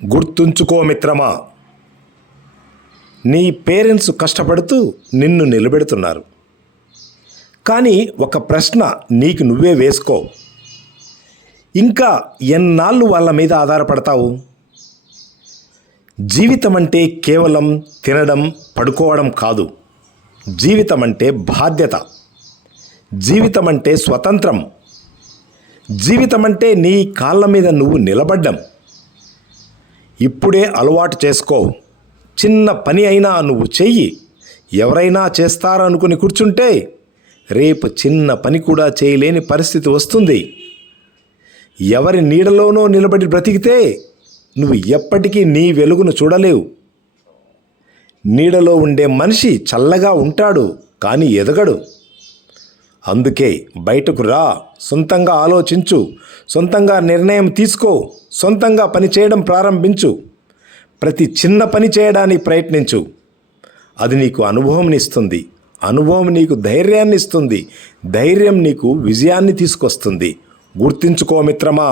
గుర్తుంచుకో మిత్రమా, నీ పేరెంట్స్ కష్టపడుతూ నిన్ను నిలబెడుతున్నారు. కానీ ఒక ప్రశ్న నీకు నువ్వే వేసుకో, ఇంకా ఎన్నాళ్ళు వాళ్ళ మీద ఆధారపడతావు? జీవితం అంటే కేవలం తినడం, పడుకోవడం కాదు. జీవితం అంటే బాధ్యత. జీవితం అంటే స్వతంత్రం. జీవితం అంటే నీ కాళ్ళ మీద నువ్వు నిలబడ్డం. ఇప్పుడే అలవాటు చేసుకో. చిన్న పని అయినా నువ్వు చెయ్యి. ఎవరైనా చేస్తారనుకుని కూర్చుంటే రేపు చిన్న పని కూడా చేయలేని పరిస్థితి వస్తుంది. ఎవరి నీడలోనో నిలబడి బ్రతికితే నువ్వు ఎప్పటికీ నీ వెలుగును చూడలేవు. నీడలో ఉండే మనిషి చల్లగా ఉంటాడు, కానీ ఎదగడు. అందుకే బయటకు రా, సొంతంగా ఆలోచించు, సొంతంగా నిర్ణయం తీసుకో, సొంతంగా పని చేయడం ప్రారంభించు. ప్రతి చిన్న పని చేయడానికి ప్రయత్నించు. అది నీకు అనుభవంని ఇస్తుంది. అనుభవం నీకు ధైర్యాన్ని ఇస్తుంది. ధైర్యం నీకు విజయాన్ని తీసుకొస్తుంది. గుర్తుంచుకో మిత్రమా.